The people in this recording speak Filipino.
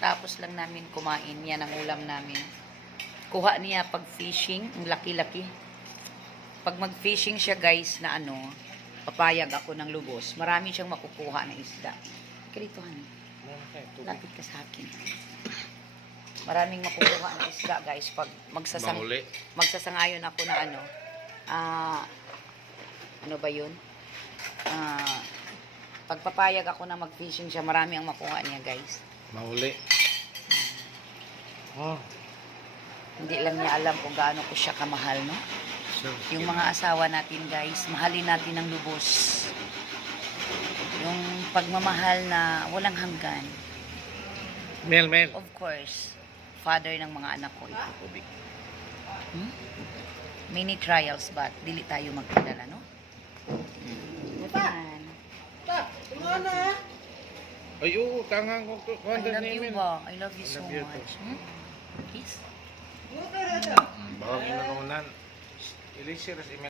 Kakatapos lang namin kumain. Yan ang ulam namin. Kuha niya pag fishing. Ang laki-laki. Pag mag-fishing siya guys na ano, papayag ako ng lubos. Marami siyang makukuha na isda. Kalito, honey. Lapit ka sa akin. Maraming makukuha na isda guys. Pag magsasangayon ako na ano. Ano ba yun? Pagpapayag ako na mag-fishing siya, marami ang makuha niya guys. Mahuli. Oh. Hindi lang niya alam kung gaano ko siya kamahal, no? Sure. Yung mga asawa natin guys, mahalin natin ng lubos. Yung pagmamahal na walang hanggan. Mel. Of course, father ng mga anak ko ito. Many trials but dili tayo magkilala, no? Yan. Ay, oo, tangang ko. I love you ba? I love you so Love you much. Kiss. Bawang inununan. Ilisiras